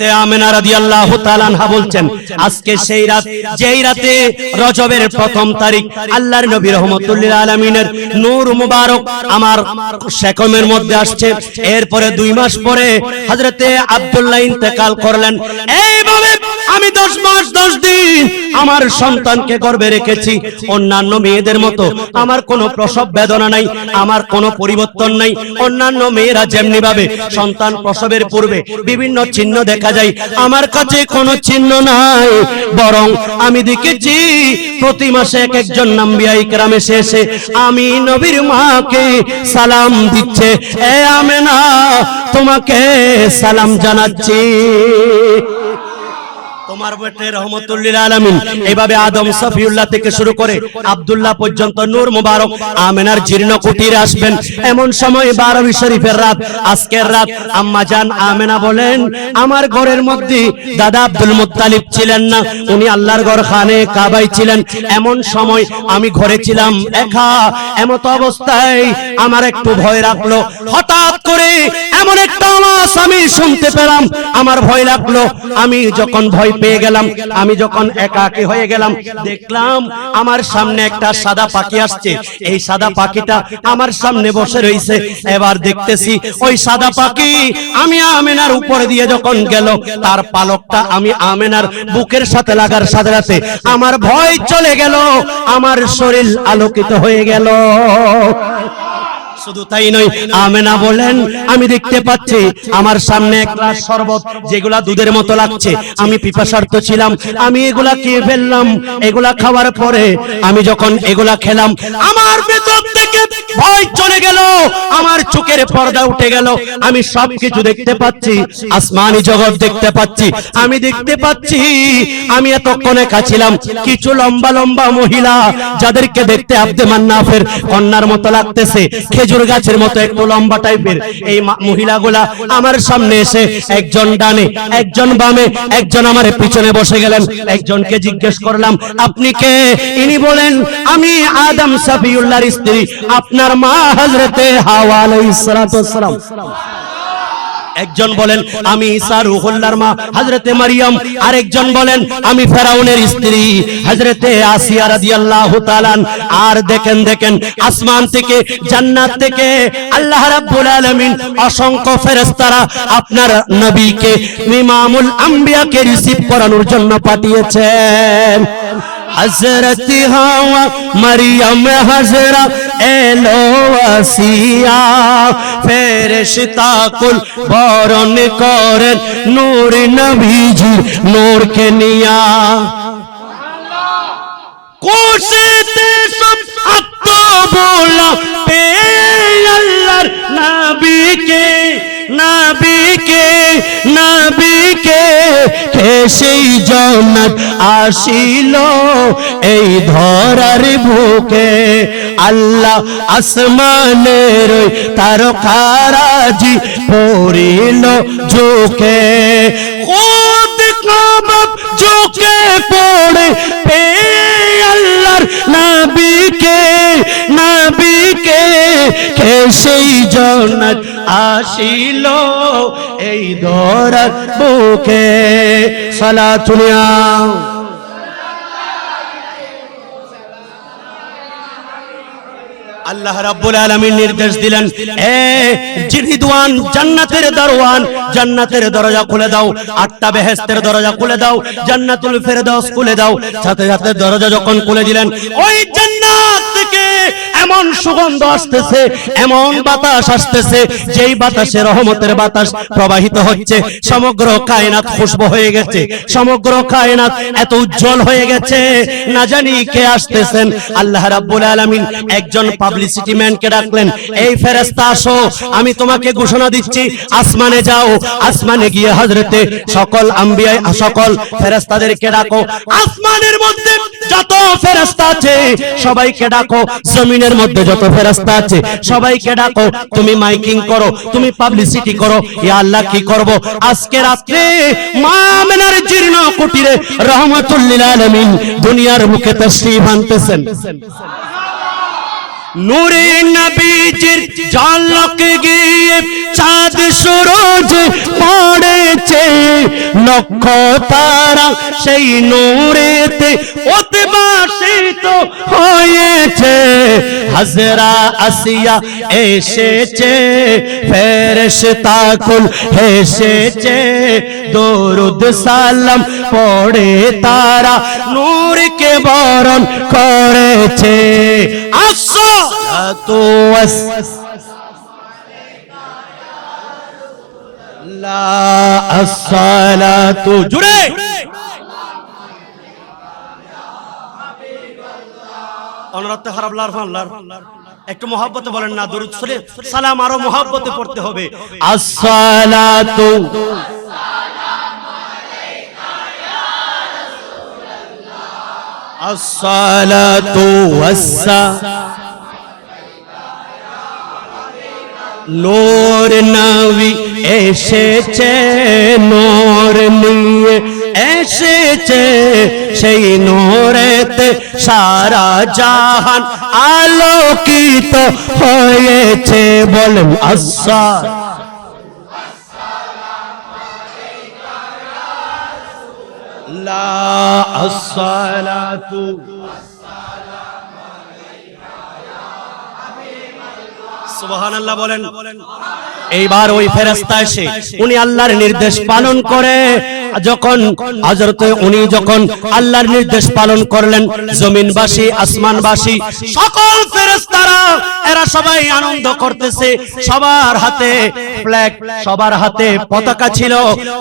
তে আমেনা রাদিয়াল্লাহু তাআলা বলছেন আজকে সেই রাত যেই রাতে রজবের প্রথম তারিখ আল্লাহর নবী রাহমাতুল্লিল আলামিনের নূর মুবারক আমার মধ্যে আসছে। এরপরে দুই মাস পরে হাজরতে আব্দুল্লাহ ইন্তেকাল করলেন। এইভাবে আমি দশ মাস, দশ দিন আমার সন্তানকে গর্বে রেখেছি। অন্যান্য মেয়েদের মতো আমার কোনো প্রসব বেদনা নাই, আমার কোনো পরিবর্তন নাই। অন্যান্য মেয়েরা যেমনি ভাবে সন্তান প্রসবের পূর্বে বিভিন্ন চিহ্ন দেখা যায়, আমার কাছে কোনো চিহ্ন নাই। বরং আমি দেখেছি, প্রতি মাসে এক একজন নাম্বিয়া ইকরাম এসে এসে আমি নবীর মাকে সালাম দিচ্ছে, এ আমেনা, তোমাকে সালাম জানাচ্ছি। তোমার বেটে রহমতুল্লিল আলামিন। এইভাবে আদম সফিউল্লাহ থেকে শুরু করে আব্দুল্লাহ পর্যন্ত নূর মুবারক আমেনার জীর্ণ আসবেন। এমন সময় বারবি শরীফের রাত, আজকের রাত আম্মা আমেনা বলেন, আমার ঘরের মধ্যে দাদা আব্দুল ছিলেন না, উনি আল্লাহর ঘর খানে কাবাই ছিলেন। এমন সময় আমি ঘরে ছিলাম একা, এমত অবস্থায় আমার একটু ভয় রাখল হঠাৎ করে এমন একটা আওয়াজ আমি শুনতে পেলাম। আমার ভয় লাগল। আমি যখন ভয় গেলাম। আমি যখন একাকী হয়ে গেলাম, দেখলাম আমার সামনে একটা সাদা পাখি আসছে। এই সাদা পাখিটা আমার সামনে বসে রয়েছে এবার দেখতেছি ওই সাদা পাখি আমি আমেনার উপরে দিয়ে যখন গেল, তার পালকটা আমি আমেনার বুকের সাথে লাগার সাথে সাথে আমার ভয় চলে গেল। আমার শরীর আলোকিত হয়ে গেল। শুধু তাই নয়, আমেনা বলেন, আমি দেখতে পাচ্ছি আমার সামনে এক গ্লাস শরবত যেগুলা দুধের মতো লাগছে। আমি পিপাসার্থ ছিলাম, আমি এগুলা খেয়ে ফেললাম, এগুলা খাওয়ার পরে আমি যখন এগুলা খেলাম, আমার ভেতর থেকে ভয় চলে গেল, আমার চোখের পর্দা উঠে গেল। আমি সব কিছু দেখতে পাচ্ছি, আসমানি জগৎ দেখতে পাচ্ছি। আমি দেখতে পাচ্ছি, আমি এতক্ষণে কাছিলাম কিছু লম্বা লম্বা মহিলা, যাদেরকে দেখতে আব্দে মান্নাফের কন্যার মতো লাগতেছে, খেজুর গাছের মতো একটু লম্বা টাইপের। এই মহিলাগুলা আমার সামনে এসে একজন ডানে, একজন বামে, একজন আমার পিছনে বসে গেলেন। একজনকে জিজ্ঞেস করলাম, আপনি কে? ইনি বলেন, আমি আদম সাফিউল্লাহর স্ত্রী। আপনার মা হজরতে হাওয়া আলাইহিস সালাম। একজন বলেন, আমি ঈসা রুহুল্লাহর মা। হযরতে মারিয়াম আরেকজন বলেন, আমি ফেরাউনের স্ত্রী। হযরতে আসিয়া রাদিয়াল্লাহু তাআলা আর দেখেন দেখেন, আসমান থেকে, জান্নাত থেকে আল্লাহ রাব্বুল আলামিন অসংখ্য ফেরেশতারা আপনার নবীকে ইমামুল আম্বিয়াকে রিসিভ করানোর জন্য পাঠিয়েছেন। হজরত হাওয়া মরিয়ম, হজরা এলো আসিয়া ফেরেশতা কুল বরণ করেন নূর নবীজি নূরকে নিয়া। কোশেতে সব আত্ম বলা পে আল্লাহর নবীকে নবীকে নবীকে কে সেই জন্নত আসিল এই ধরার বুকে। আল্লাহ আসমানের তারকারাজি পড়িল জোকে জোকে পড়ে পে আল্লাহর নবীকে নবীকে কে সেই জন্নত আসিল এই দরার বুকে। সালাতুলিয়া আল্লাহ রাব্বুল আলামিন নির্দেশ দিলেন, এ জিরিদওয়ান জান্নাতের দরওয়ান, জান্নাতের দরজা খুলে দাও, আটটা বেহেশতের দরজা খুলে দাও, জান্নাতুল ফেরদাউস খুলে দাও। সাথে সাথে দরজা যখন খুলে দিলেন, ওই জান্নাত থেকে এমন সুগন্ধ আসতেছে, এমন বাতাস আসতেছে, যেই বাতাসে রহমতের বাতাস প্রবাহিত হচ্ছে। সমগ্র কায়নাত খুশবু হয়ে গেছে, সমগ্র কায়নাত এত উজ্জ্বল হয়ে গেছে, না জানি কে আসতেছেন। আল্লাহ রাব্বুল আলামিন একজন পাবলিসিটি ম্যানকে ডাকলেন, এই ফেরেশতা আসো, আমি তোমাকে ঘোষণা দিচ্ছি, আসমানে যাও, আসমানে গিয়ে হযরতে সকল আম্বিয়া সকল ফেরেশতাদেরকে ডাকো, আসমানের মধ্যে যত ফেরেশতা আছে, সবাইকে ডাকো, জমিনের মধ্যে যত ফেরেশতা আছে, সবাইকে ডাকো, তুমি মাইকিং করো, তুমি পাবলিসিটি করো, ইয়া আল্লাহ কি করব? আজকে রাত্রে মা আমেনার জীর্ণ কুটিরে রহমাতুল লিল আলামিন দুনিয়ার মুখে তাশরীফ আনতেছেন। নূরে নবীজির ঝলক গিয়ে চাঁদ সূরজ পড়েছে লক্ষ তারা সেই নূরেতে উদ্ভাসিত হয়েছে। হাজরা আসিয়া এসেছে ফেরেশতা কুল হেসেছে। দরুদ সালাম পড়ে তারা নূরকে বরণ করেছে। আসসালাতু ওয়াস আসসালাতু জুড়ে। খারাপ লার একটু মহাব্বতে বলেন না দরুদ শরীফ। সালাম আরও মহাব্বতে পড়তে হবে। আসসালাতু। আসসালাতু নোর নবী এসেছে নোর নিয়ে এসেছে সেই নোরেতে সারা জাহান আলোকিত হয়েছে বলেন আচ্ছা লা আসসালাতু এইবার ওই ফেরেশতা এসে উনি আল্লাহর নির্দেশ পালন করে যখন হযরত উনি যখন আল্লাহর নির্দেশ পালন করলেন, জমিনবাসী, আসমানবাসী, সকল ফেরেশতারা, এরা সবাই আনন্দ করতেছে। সবার হাতে ফ্ল্যাগ সবার হাতে পতাকা ছিল।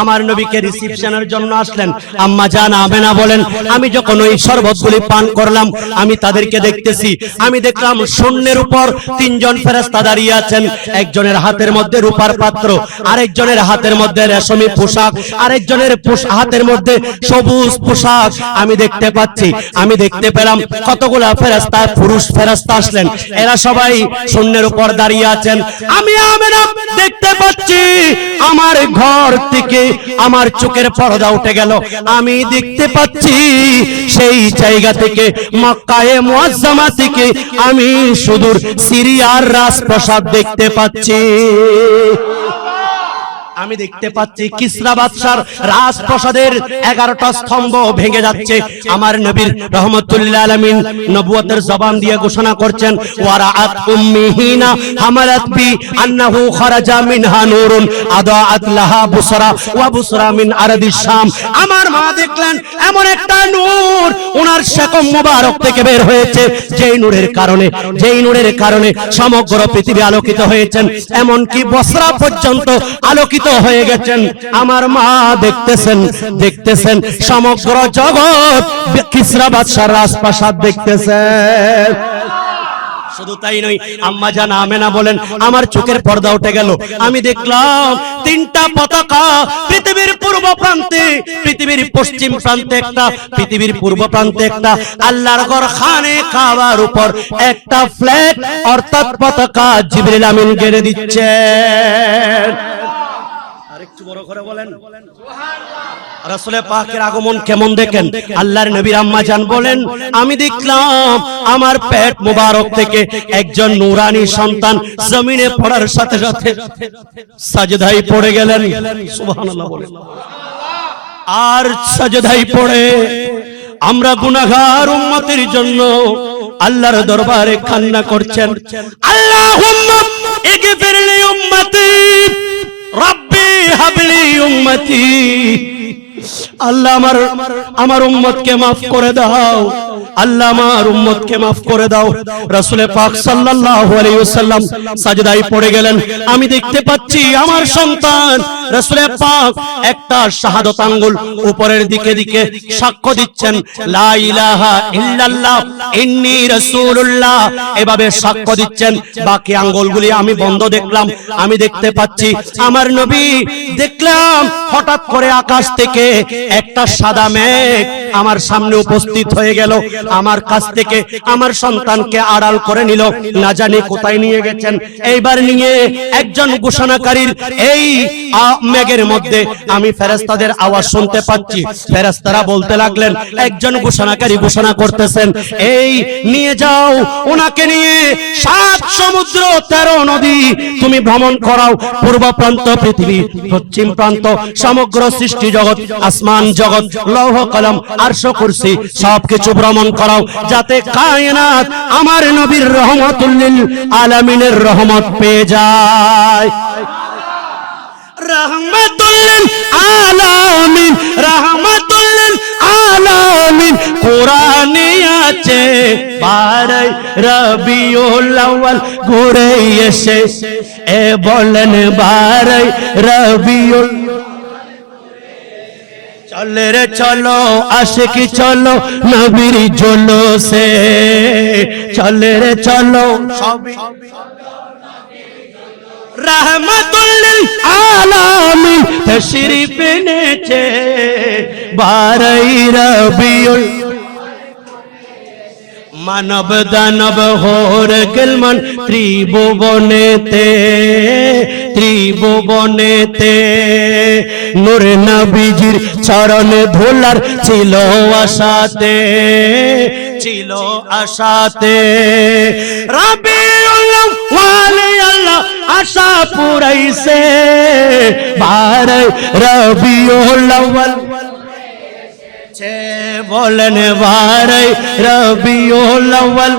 আমার নবীকে রিসিপশনের জন্য আসলেন। আম্মা জান, আমেনা বলেন, আমি যখন ওই শরবতগুলি পান করলাম, আমি তাদেরকে দেখতেছি। আমি দেখলাম শূন্যের উপর তিনজন ফেরেশতা দাঁড়িয়ে আছেন। একজনের হাতের মধ্যে রূপার পাত্র, আরেকজনের হাতের মধ্যে রেশমি পোশাক, আরেকজনের হাতের মধ্যে সবুজ পোশাক আমি দেখতে পাচ্ছি। আমি দেখতে পেলাম কতগুলা ফেরেশতা, পুরুষ ফেরেশতা আসলেন। এরা সবাই শূন্যের উপর দাঁড়িয়ে আছেন। আমি দেখতে পাচ্ছি। আমার ঘর থেকে আমার চোখের পর্দা উঠে গেল। আমি দেখতে পাচ্ছি সেই জায়গা থেকে, মক্কায়ে মুআজ্জামা থেকে আমি সুদূর সিরিয়ার রাজপ্রাসাদ দেখতে পাচ্ছি। আমি দেখতে পাচ্ছি কিসরা বাদশার রাজপ্রাসাদের এগারোটা স্তম্ভ ভেঙে যাচ্ছে। আমার নবীর রহমতুল্লাহ আলামিন নবুয়তের জবান দিয়ে ঘোষণা করছেন ওয়ারাআত উম্মিহিনা হামালাত বি আন্নাহু খারাজা মিনহা নূরুন আদাআত লাহা বুসরা ওয়া বুসরা মিন শাম। আমার মা দেখলেন এমন একটা নূর ওনার শেকম মুবারক থেকে বের হয়েছে যেই নূরের কারণে যেই নূরের কারণে সমগ্র পৃথিবী আলোকিত হয়েছেন। এমনকি বসরা পর্যন্ত আলোকিত হয়ে গেছেন। আমার মা দেখতেছেন দেখতেছেন, সমগ্র জগৎ কিসরা বাদশার রাজপ্রাসাদ দেখতেছেন বলেন, আমার চোখের পর্দা উঠে গেল। আমি দেখলাম তিনটা পতাকা পৃথিবীর পূর্ব প্রান্তে, পৃথিবীর পশ্চিম প্রান্তে একটা, পৃথিবীর পূর্ব প্রান্তে খাওয়ার উপর একটা অর্থাৎ পতাকা জিবরিল আমিন গেড়ে দিচ্ছে বড় করে বলেন। রাসূলের পাকের আগমন কেমন দেখেন? আল্লাহর নবীর আম্মা জান বলেন আমি দেখলাম আমার পেট মোবারক থেকে একজন নুরানি সন্তান জমিনে পড়ার সাথে সাথে সাজদাই পড়ে গেলেন। সুবহানাল্লাহ বলেন। আর সাজদাই পড়ে। আমরা গুনাহগার উম্মতের জন্য আল্লাহর দরবারে কান্না করছেন। আল্লাহুম্মা ইগফির লি উম্মতি। রব্বি হাবলি উম্মতি। আল্লাহ আমার আমার উম্মতকে মাফ করে দাও। আল্লাহ আমার উম্মতকে মাফ করে দাও। রাসূলে পাক সাল্লাল্লাহু আলাইহি ওয়াসাল্লাম সাজদায় পড়ে গেলেন। আমি দেখতে পাচ্ছি আমার সন্তান রাসূলে পাক একটা শাহাদাত আঙ্গুল উপরের দিকে দিকে সাক্ষ্য দিচ্ছেন, লা ইলাহা ইল্লাল্লাহ, ইন্নী রাসূলুল্লাহ। এভাবে সাক্ষ্য দিচ্ছেন। বাকি আঙ্গুলগুলি আমি বন্ধ দেখলাম। আমি দেখতে পাচ্ছি আমার নবী দেখলাম হঠাৎ করে আকাশ থেকে একটা সাদা মেঘ আমার সামনে উপস্থিত হয়ে গেল। আমার কাছ থেকে আমার সন্তানকে আড়াল করে নিল। না জানি কোথায় নিয়ে গেছেন। এইবার নিয়ে একজন ঘোষণাকারীর এই মেঘের মধ্যে আমি ফেরেস্তাদের আওয়াজ শুনতে পাচ্ছি। ফেরেস্তারা বলতে লাগলেন, একজন ঘোষণাকারী ঘোষণা করতেছেন, এই নিয়ে যাও। ওনাকে নিয়ে সাত সমুদ্র, তেরো নদী তুমি ভ্রমণ করাও। পূর্ব প্রান্ত, পৃথিবী, পশ্চিম প্রান্ত, সমগ্র সৃষ্টি জগৎ, আসমান জগৎ, লৌহ কলম, আরশ কুরসি, সবকিছু ভ্রমণ করাও, যাতে কায়নাত আমার নবীর রহমতুল্লিল আলামিনের রহমত পেয়ে যায়। রহমতুল্লিল আলামিন রহমতুল্লিল আলামিন, কোরআনে আছে, বারাই রবিউল আউয়াল ঘুরে এসে, এ বলেন বারাই রবিউল চলে রে চলো আসে কি চলো, নবীর জলো সে। চলে রে চলো, সবই। রহমতুল্লিল আলামিন তশরিফ এনেছে। বারাই রবিউল। মানব দানব হোর গেলমান ত্রিভুবনেতে ত্রিভুবনেতে। নূর নবীজির চরণ ধুলার ছিল আশাতে ছিল আশাতে। ওয়ালি আল্লাহ আশা পুরাইছে। আউয়াল ছে বলেন বারাই রবিউল আউয়াল